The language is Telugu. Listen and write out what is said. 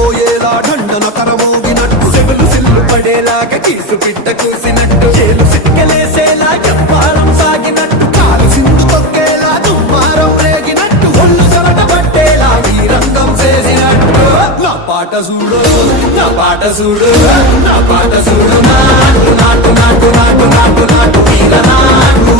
పోయేలా ఢండన కరమోగినట్టు సెగలు సిల్లు పడేలాగా కీసు పిట్ట కూసినట్టు చేలు సిక్కలేసేలా చెప్పారం సాగినట్టు కాలు సింధు తొక్కేలా దుమ్మారం రేగినట్టు ఒళ్ళు సరట పట్టేలా వీరంగం చేసినట్టు నా పాట చూడు నా పాట చూడు నా పాట చూడు నాటు నాటు నాటు నాటు నాటు నాటు వీర నాటు